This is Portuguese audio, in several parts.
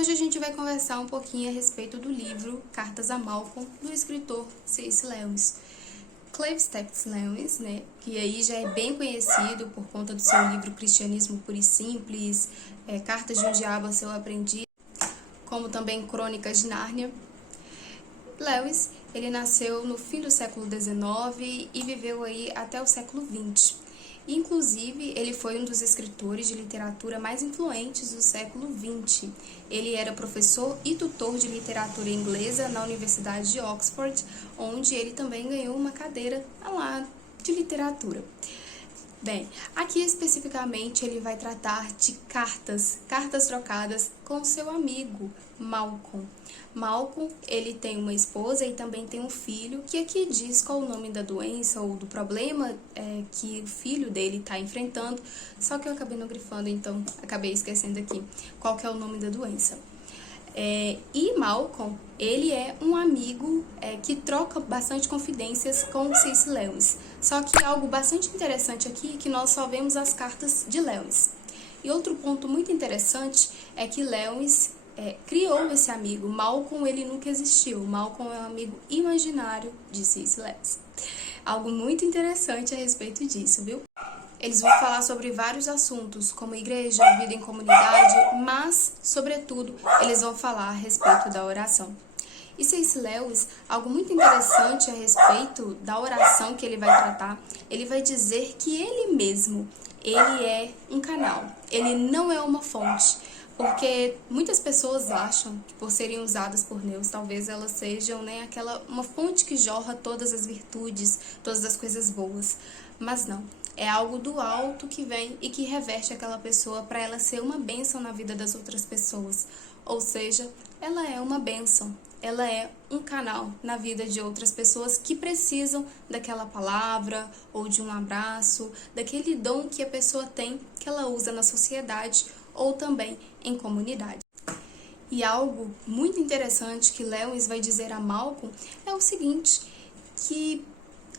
hoje a gente vai conversar um pouquinho a respeito do livro Cartas a Malcolm, do escritor C.S. Lewis. Clive Staples Lewis, né, que aí já é bem conhecido por conta do seu livro Cristianismo Puro e Simples, Cartas de um Diabo a Seu Aprendiz, como também Crônicas de Nárnia. Lewis, ele nasceu no fim do século XIX e viveu aí até o século XX. Inclusive, ele foi um dos escritores de literatura mais influentes do século XX. Ele era professor e tutor de literatura inglesa na Universidade de Oxford, onde ele também ganhou uma cadeira lá de literatura. Bem, aqui especificamente ele vai tratar de cartas trocadas com seu amigo Malcolm. Malcolm, ele tem uma esposa e também tem um filho, que aqui diz qual o nome da doença ou do problema que o filho dele está enfrentando, só que eu acabei não grifando, então acabei esquecendo aqui qual que é o nome da doença. E Malcolm, ele é um amigo que troca bastante confidências com C.S. Lewis. Só que algo bastante interessante aqui é que nós só vemos as cartas de Lewis. E outro ponto muito interessante é que Lewis criou esse amigo. Malcolm, ele nunca existiu. Malcolm é um amigo imaginário de C.S. Lewis. Algo muito interessante a respeito disso, viu? Eles vão falar sobre vários assuntos, como igreja, vida em comunidade, mas, sobretudo, eles vão falar a respeito da oração. E C.S. Lewis, algo muito interessante a respeito da oração que ele vai tratar, ele vai dizer que ele mesmo, ele é um canal, ele não é uma fonte. Porque muitas pessoas acham que por serem usadas por Deus, talvez elas sejam uma fonte que jorra todas as virtudes, todas as coisas boas. Mas não, é algo do alto que vem e que reveste aquela pessoa para ela ser uma bênção na vida das outras pessoas. Ou seja, ela é uma bênção, ela é um canal na vida de outras pessoas que precisam daquela palavra ou de um abraço, daquele dom que a pessoa tem, que ela usa na sociedade ou também em comunidade. E algo muito interessante que Lewis vai dizer a Malcolm é o seguinte, que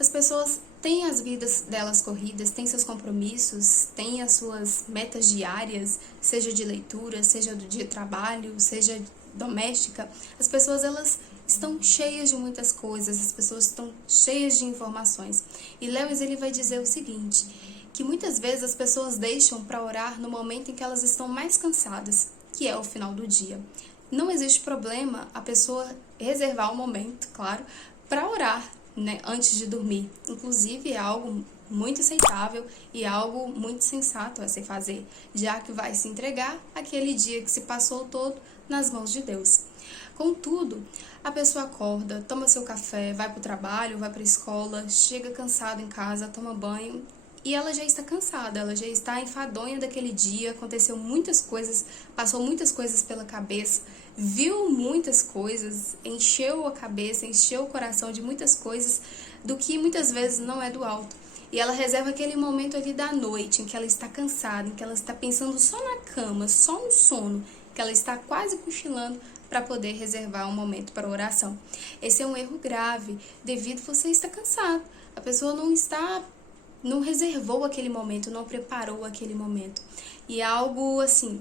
as pessoas têm as vidas delas corridas, têm seus compromissos, têm as suas metas diárias, seja de leitura, seja de trabalho, seja doméstica. As pessoas, elas estão cheias de muitas coisas, as pessoas estão cheias de informações. E Lewis, ele vai dizer o seguinte, que muitas vezes as pessoas deixam para orar no momento em que elas estão mais cansadas, que é o final do dia. Não existe problema a pessoa reservar um momento, claro, para orar, né, antes de dormir. Inclusive, é algo muito aceitável e algo muito sensato a se fazer, já que vai se entregar aquele dia que se passou todo nas mãos de Deus. Contudo, a pessoa acorda, toma seu café, vai para o trabalho, vai para a escola, chega cansada em casa, toma banho, e ela já está cansada, ela já está enfadonha daquele dia, aconteceu muitas coisas, passou muitas coisas pela cabeça, viu muitas coisas, encheu a cabeça, encheu o coração de muitas coisas, do que muitas vezes não é do alto. E ela reserva aquele momento ali da noite, em que ela está cansada, em que ela está pensando só na cama, só no sono, que ela está quase cochilando para poder reservar um momento para oração. Esse é um erro grave, devido a você estar cansado. A pessoa não reservou aquele momento, não preparou aquele momento. E algo assim,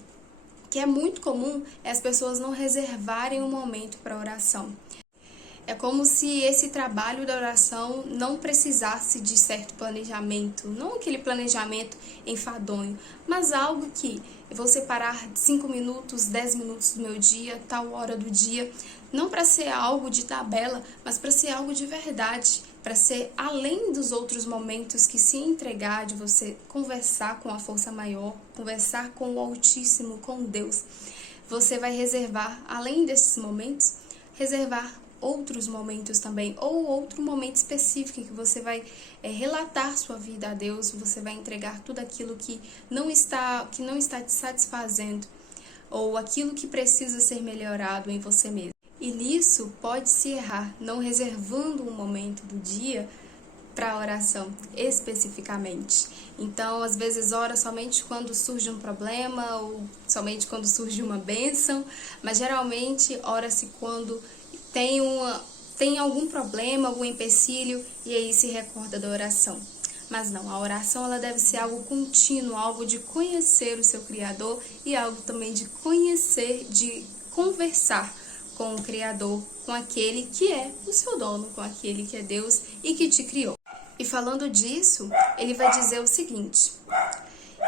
que é muito comum, é as pessoas não reservarem um momento para oração. É como se esse trabalho da oração não precisasse de certo planejamento, não aquele planejamento enfadonho, mas algo que eu vou separar 5 minutos, 10 minutos do meu dia, tal hora do dia, não para ser algo de tabela, mas para ser algo de verdade, para ser além dos outros momentos que se entregar, de você conversar com a força maior, conversar com o Altíssimo, com Deus. Você vai reservar, além desses momentos, reservar outros momentos também, ou outro momento específico em que você vai relatar sua vida a Deus, você vai entregar tudo aquilo que não está te satisfazendo, ou aquilo que precisa ser melhorado em você mesmo. E nisso pode-se errar, não reservando um momento do dia para a oração, especificamente. Então, às vezes, ora somente quando surge um problema, ou somente quando surge uma bênção, mas geralmente ora-se quando tem algum problema, algum empecilho, e aí se recorda da oração. Mas não, a oração ela deve ser algo contínuo, algo de conhecer o seu Criador e algo também de conhecer, de conversar com o Criador, com aquele que é o seu dono, com aquele que é Deus e que te criou. E falando disso, ele vai dizer o seguinte: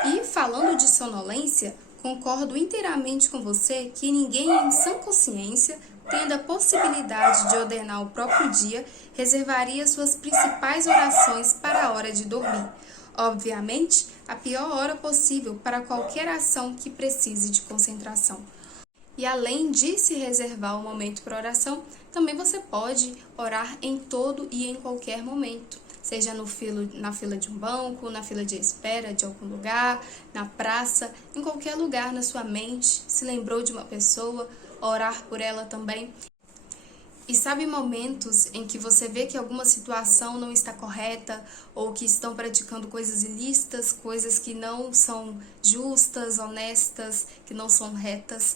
e falando de sonolência, concordo inteiramente com você que ninguém em sã consciência, tendo a possibilidade de ordenar o próprio dia, reservaria suas principais orações para a hora de dormir. Obviamente, a pior hora possível para qualquer ação que precise de concentração. E além de se reservar um momento para oração, também você pode orar em todo e em qualquer momento. Seja na fila de um banco, na fila de espera de algum lugar, na praça, em qualquer lugar na sua mente. Se lembrou de uma pessoa, orar por ela também. E sabe momentos em que você vê que alguma situação não está correta ou que estão praticando coisas ilícitas, coisas que não são justas, honestas, que não são retas?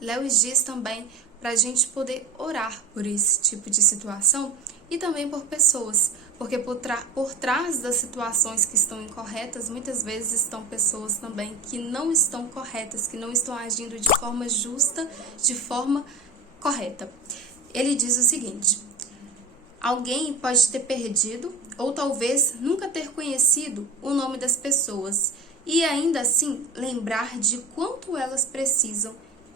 Lewis diz também para a gente poder orar por esse tipo de situação e também por pessoas, porque por trás das situações que estão incorretas, muitas vezes estão pessoas também que não estão corretas, que não estão agindo de forma justa, de forma correta. Ele diz o seguinte: alguém pode ter perdido ou talvez nunca ter conhecido o nome das pessoas e ainda assim lembrar de quanto elas precisam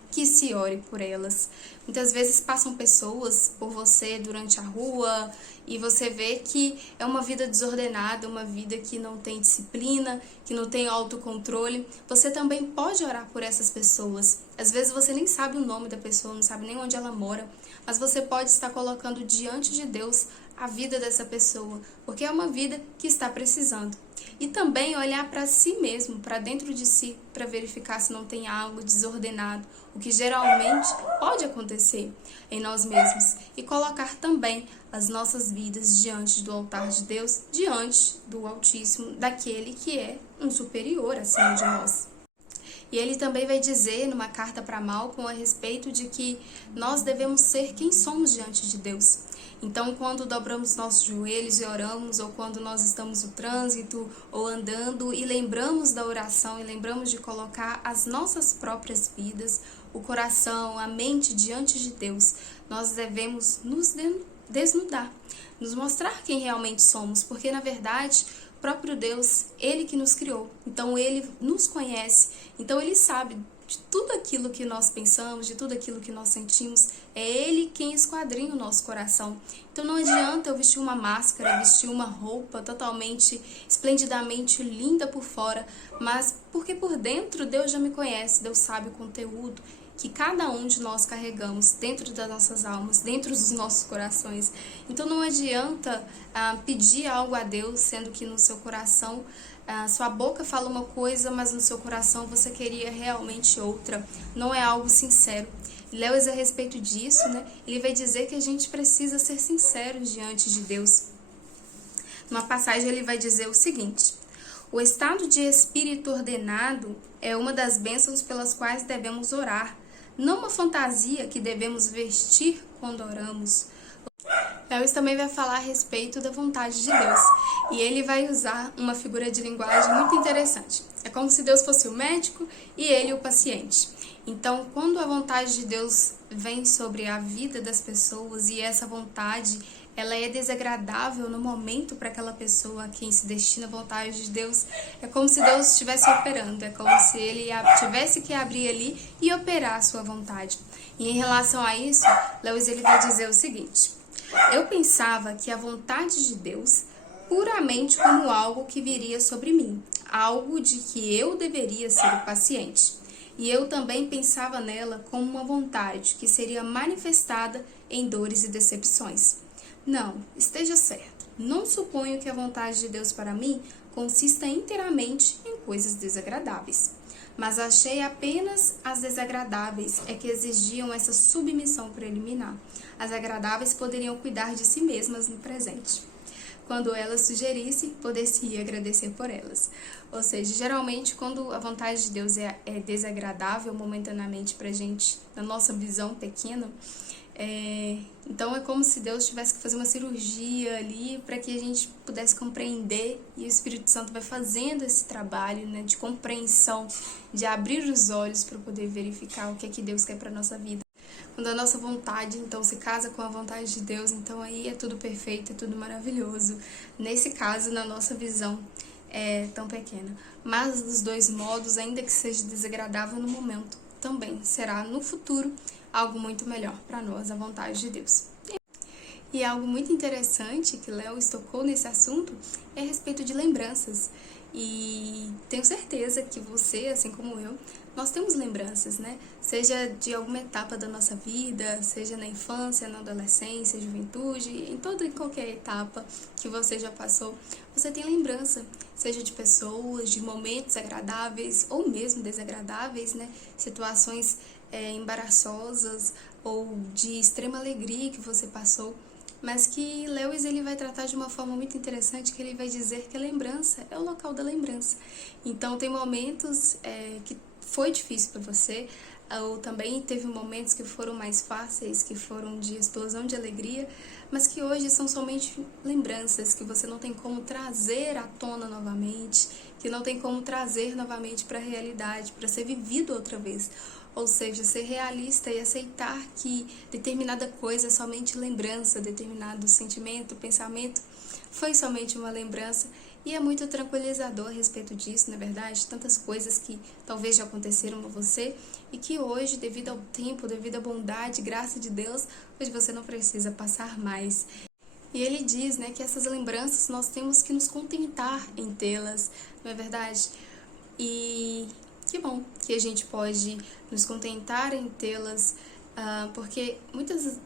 que se ore por elas. Muitas vezes passam pessoas por você durante a rua e você vê que é uma vida desordenada, uma vida que não tem disciplina, que não tem autocontrole. Você também pode orar por essas pessoas. Às vezes você nem sabe o nome da pessoa, não sabe nem onde ela mora, mas você pode estar colocando diante de Deus a vida dessa pessoa, porque é uma vida que está precisando. E também olhar para si mesmo, para dentro de si, para verificar se não tem algo desordenado, o que geralmente pode acontecer em nós mesmos. E colocar também as nossas vidas diante do altar de Deus, diante do Altíssimo, daquele que é um superior acima de nós. E ele também vai dizer numa carta para Malcolm a respeito de que nós devemos ser quem somos diante de Deus. Então, quando dobramos nossos joelhos e oramos, ou quando nós estamos no trânsito ou andando e lembramos da oração e lembramos de colocar as nossas próprias vidas, o coração, a mente diante de Deus, nós devemos nos desnudar, nos mostrar quem realmente somos, porque na verdade o próprio Deus, Ele que nos criou, então Ele nos conhece, então Ele sabe de tudo aquilo que nós pensamos, de tudo aquilo que nós sentimos, é Ele quem esquadrinha o nosso coração. Então não adianta eu vestir uma máscara, vestir uma roupa totalmente, esplendidamente linda por fora, mas porque por dentro Deus já me conhece, Deus sabe o conteúdo que cada um de nós carregamos dentro das nossas almas, dentro dos nossos corações. Então não adianta pedir algo a Deus, sendo que no seu coração, sua boca fala uma coisa, mas no seu coração você queria realmente outra. Não é algo sincero. Lewis, a respeito disso, ele vai dizer que a gente precisa ser sincero diante de Deus. Numa passagem ele vai dizer o seguinte: o estado de espírito ordenado é uma das bênçãos pelas quais devemos orar, não uma fantasia que devemos vestir quando oramos. Lewis também vai falar a respeito da vontade de Deus, e ele vai usar uma figura de linguagem muito interessante. É como se Deus fosse o médico e ele o paciente. Então, quando a vontade de Deus vem sobre a vida das pessoas e essa vontade ela é desagradável no momento para aquela pessoa a quem se destina a vontade de Deus, é como se Deus estivesse operando, é como se Ele tivesse que abrir ali e operar a sua vontade. E em relação a isso, Lewis ele vai dizer o seguinte: eu pensava que a vontade de Deus puramente como algo que viria sobre mim, algo de que eu deveria ser o paciente. E eu também pensava nela como uma vontade que seria manifestada em dores e decepções. Não, esteja certo. Não suponho que a vontade de Deus para mim consista inteiramente em coisas desagradáveis. Mas achei apenas as desagradáveis é que exigiam essa submissão preliminar. As agradáveis poderiam cuidar de si mesmas no presente. Quando elas sugerissem, poder-se agradecer por elas. Ou seja, geralmente quando a vontade de Deus é desagradável momentaneamente pra gente, na nossa visão pequena, então é como se Deus tivesse que fazer uma cirurgia ali para que a gente pudesse compreender, e o Espírito Santo vai fazendo esse trabalho, de compreensão, de abrir os olhos para poder verificar o que é que Deus quer para nossa vida. Quando a nossa vontade, então, se casa com a vontade de Deus, então aí é tudo perfeito, é tudo maravilhoso. Nesse caso, na nossa visão, é tão pequena. Mas dos dois modos, ainda que seja desagradável no momento, também será no futuro algo muito melhor para nós, a vontade de Deus. E algo muito interessante que Lewis tocou nesse assunto é a respeito de lembranças. E tenho certeza que você, assim como eu, nós temos lembranças, né? Seja de alguma etapa da nossa vida, seja na infância, na adolescência, juventude, em toda e qualquer etapa que você já passou, você tem lembrança, seja de pessoas, de momentos agradáveis ou mesmo desagradáveis, né? Situações embaraçosas ou de extrema alegria que você passou. Mas que Lewis ele vai tratar de uma forma muito interessante, que ele vai dizer que a lembrança é o local da lembrança. Então tem momentos que foi difícil para você, ou também teve momentos que foram mais fáceis, que foram de explosão de alegria, mas que hoje são somente lembranças, que você não tem como trazer à tona novamente, que não tem como trazer novamente para a realidade, para ser vivido outra vez. Ou seja, ser realista e aceitar que determinada coisa é somente lembrança, determinado sentimento, pensamento, foi somente uma lembrança. E é muito tranquilizador a respeito disso, na verdade, tantas coisas que talvez já aconteceram com você e que hoje, devido ao tempo, devido à bondade, graça de Deus, hoje você não precisa passar mais. E ele diz, né, que essas lembranças nós temos que nos contentar em tê-las, não é verdade? E que bom que a gente pode nos contentar em tê-las, porque muitas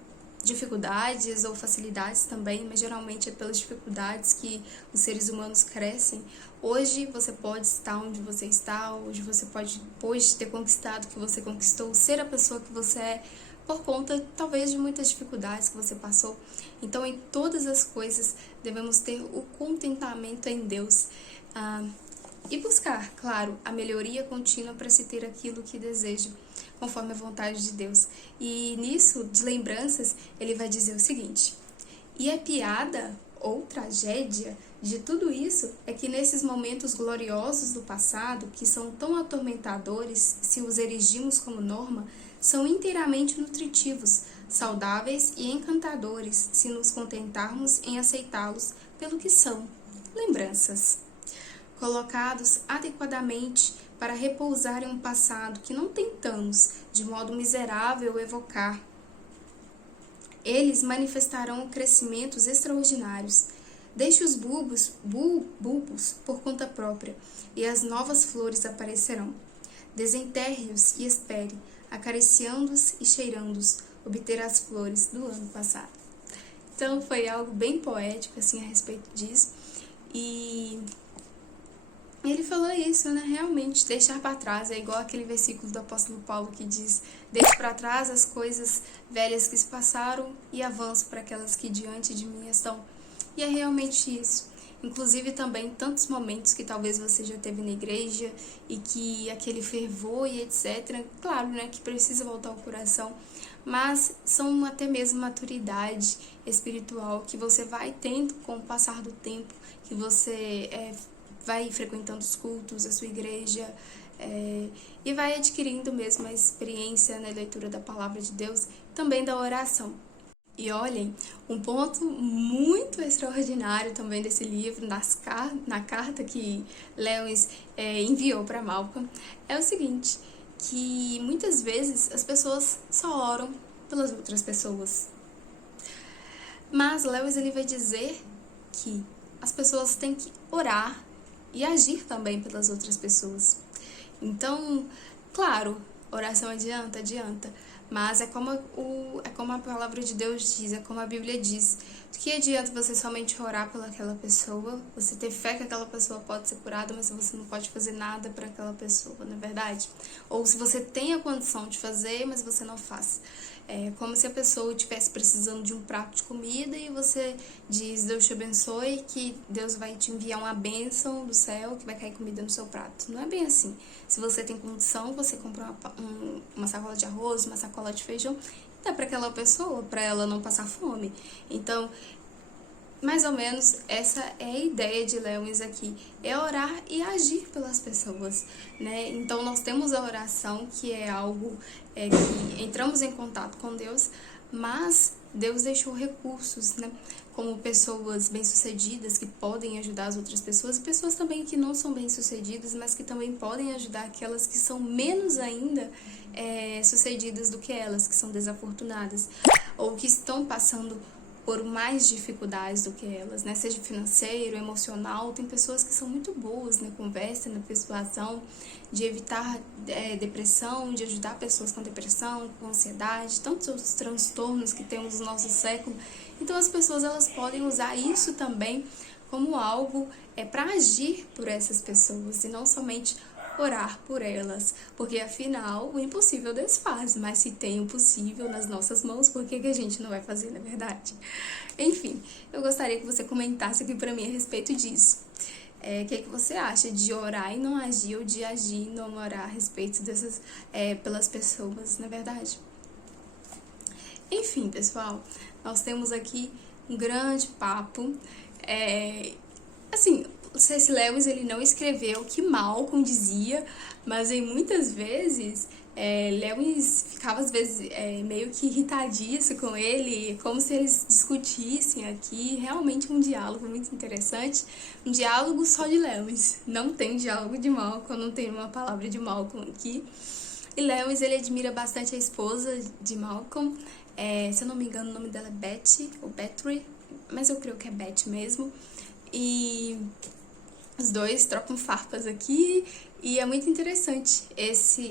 dificuldades ou facilidades também, mas geralmente é pelas dificuldades que os seres humanos crescem. Hoje você pode estar onde você está, hoje você pode, depois de ter conquistado o que você conquistou, ser a pessoa que você é, por conta talvez de muitas dificuldades que você passou. Então em todas as coisas devemos ter o contentamento em Deus. E buscar, claro, a melhoria contínua para se ter aquilo que deseja, conforme a vontade de Deus. E nisso, de lembranças, ele vai dizer o seguinte: e a piada ou tragédia de tudo isso é que nesses momentos gloriosos do passado, que são tão atormentadores se os erigimos como norma, são inteiramente nutritivos, saudáveis e encantadores se nos contentarmos em aceitá-los pelo que são, lembranças. Colocados adequadamente para repousar em um passado que não tentamos, de modo miserável, evocar. Eles manifestarão crescimentos extraordinários. Deixe os bulbos por conta própria, e as novas flores aparecerão. Desenterre-os e espere, acariciando-os e cheirando-os, obter as flores do ano passado. Então foi algo bem poético assim a respeito disso. E ele falou isso, né? Realmente, deixar para trás é igual aquele versículo do apóstolo Paulo que diz: deixe para trás as coisas velhas que se passaram e avanço para aquelas que diante de mim estão. E é realmente isso. Inclusive também tantos momentos que talvez você já teve na igreja e que aquele fervor e etc. Claro, né? Que precisa voltar ao coração, mas são até mesmo maturidade espiritual que você vai tendo com o passar do tempo, que você vai frequentando os cultos, a sua igreja, e vai adquirindo mesmo a experiência na leitura da palavra de Deus, também da oração. E olhem, um ponto muito extraordinário também desse livro, na carta que Lewis enviou para Malcolm, é o seguinte, que muitas vezes as pessoas só oram pelas outras pessoas. Mas Lewis ele vai dizer que as pessoas têm que orar e agir também pelas outras pessoas. Então, claro, oração adianta, mas é como a palavra de Deus diz, é como a Bíblia diz. Do que adianta você somente orar pelaquela pessoa, você ter fé que aquela pessoa pode ser curada, mas você não pode fazer nada para aquela pessoa, não é verdade? Ou se você tem a condição de fazer, mas você não faz. É como se a pessoa estivesse precisando de um prato de comida e você diz: Deus te abençoe, que Deus vai te enviar uma bênção do céu, que vai cair comida no seu prato. Não é bem assim. Se você tem condição, você compra uma sacola de arroz, uma sacola de feijão, e dá para aquela pessoa, para ela não passar fome. Então, mais ou menos essa é a ideia de Lewis aqui, é orar e agir pelas pessoas, né? Então nós temos a oração, que é algo que entramos em contato com Deus, mas Deus deixou recursos, né? Como pessoas bem-sucedidas que podem ajudar as outras pessoas, e pessoas também que não são bem-sucedidas, mas que também podem ajudar aquelas que são menos ainda sucedidas do que elas, que são desafortunadas, ou que estão passando por mais dificuldades do que elas, né? Seja financeiro, emocional. Tem pessoas que são muito boas na conversa, na persuasão, de evitar depressão, de ajudar pessoas com depressão, com ansiedade, tantos outros transtornos que temos no nosso século. Então as pessoas elas podem usar isso também como algo para agir por essas pessoas e não somente orar por elas, porque afinal o impossível Deus faz, mas se tem o possível nas nossas mãos, por que a gente não vai fazer, na verdade? Enfim, eu gostaria que você comentasse aqui pra mim a respeito disso. O que você acha de orar e não agir, ou de agir e não orar a respeito dessas, pelas pessoas, na verdade? Enfim, pessoal, nós temos aqui um grande papo. Assim, o C.S. Lewis ele não escreveu o que Malcolm dizia, mas em muitas vezes Lewis ficava às vezes meio que irritadiço com ele, como se eles discutissem aqui. Realmente um diálogo muito interessante, um diálogo só de Lewis. Não tem diálogo de Malcolm, não tem uma palavra de Malcolm aqui. E Lewis ele admira bastante a esposa de Malcolm. Se eu não me engano o nome dela é Betty ou Battery, mas eu creio que é Betty mesmo. E os dois trocam farpas aqui, e é muito interessante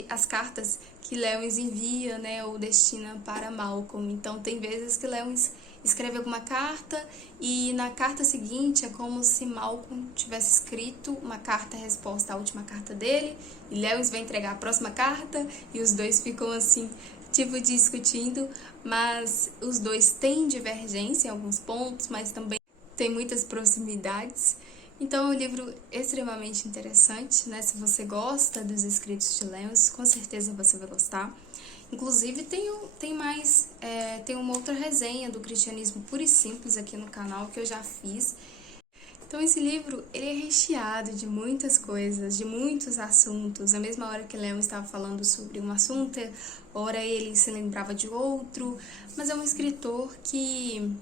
as cartas que Lewis envia, né, ou destina para Malcolm. Então tem vezes que Lewis escreve alguma carta e na carta seguinte é como se Malcolm tivesse escrito uma carta-resposta à última carta dele, e Lewis vai entregar a próxima carta e os dois ficam assim, tipo, discutindo, mas os dois têm divergência em alguns pontos, mas também tem muitas proximidades. Então é um livro extremamente interessante, né? Se você gosta dos escritos de Lewis, com certeza você vai gostar. Inclusive tem uma outra resenha do Cristianismo Puro e Simples aqui no canal que eu já fiz. Então esse livro ele é recheado de muitas coisas, de muitos assuntos. Na mesma hora que Lewis estava falando sobre um assunto, ora ele se lembrava de outro, mas é um escritor que,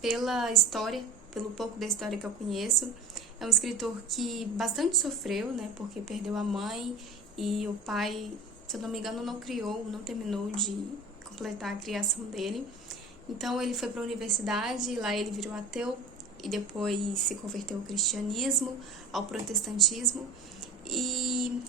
pela história, pelo pouco da história que eu conheço, é um escritor que bastante sofreu, né, porque perdeu a mãe e o pai, se eu não me engano, não terminou de completar a criação dele. Então ele foi para a universidade, lá ele virou ateu e depois se converteu ao cristianismo, ao protestantismo. E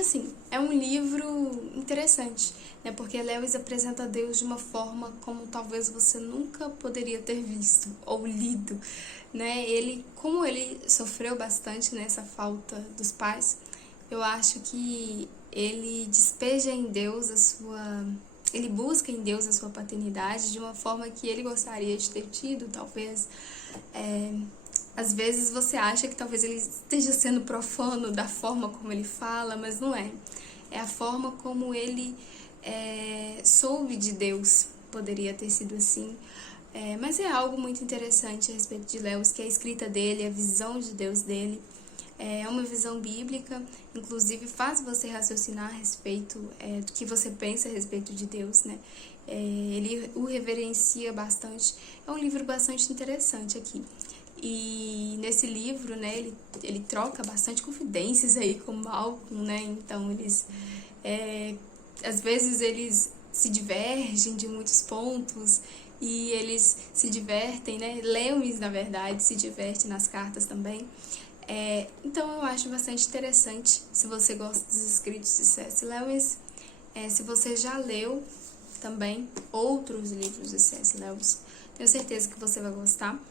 assim, é um livro interessante, né? Porque Lewis apresenta Deus de uma forma como talvez você nunca poderia ter visto ou lido, né? Como ele sofreu bastante nessa falta dos pais, eu acho que ele despeja em Deus ele busca em Deus a sua paternidade de uma forma que ele gostaria de ter tido, talvez. Às vezes você acha que talvez ele esteja sendo profano da forma como ele fala, mas não é. É a forma como ele soube de Deus, poderia ter sido assim. Mas é algo muito interessante a respeito de Lewis, que é a escrita dele, a visão de Deus dele. É uma visão bíblica, inclusive faz você raciocinar a respeito do que você pensa a respeito de Deus, né? Ele o reverencia bastante. É um livro bastante interessante aqui. E nesse livro, né, ele troca bastante confidências aí com Malcolm, né? Então às vezes eles se divergem de muitos pontos e eles se divertem, né? Lewis, na verdade, se diverte nas cartas também. Então eu acho bastante interessante, se você gosta dos escritos de C.S. Lewis, se você já leu também outros livros de C.S. Lewis, tenho certeza que você vai gostar.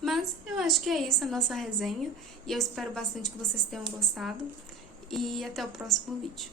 Mas eu acho que é isso a nossa resenha, e eu espero bastante que vocês tenham gostado, e até o próximo vídeo.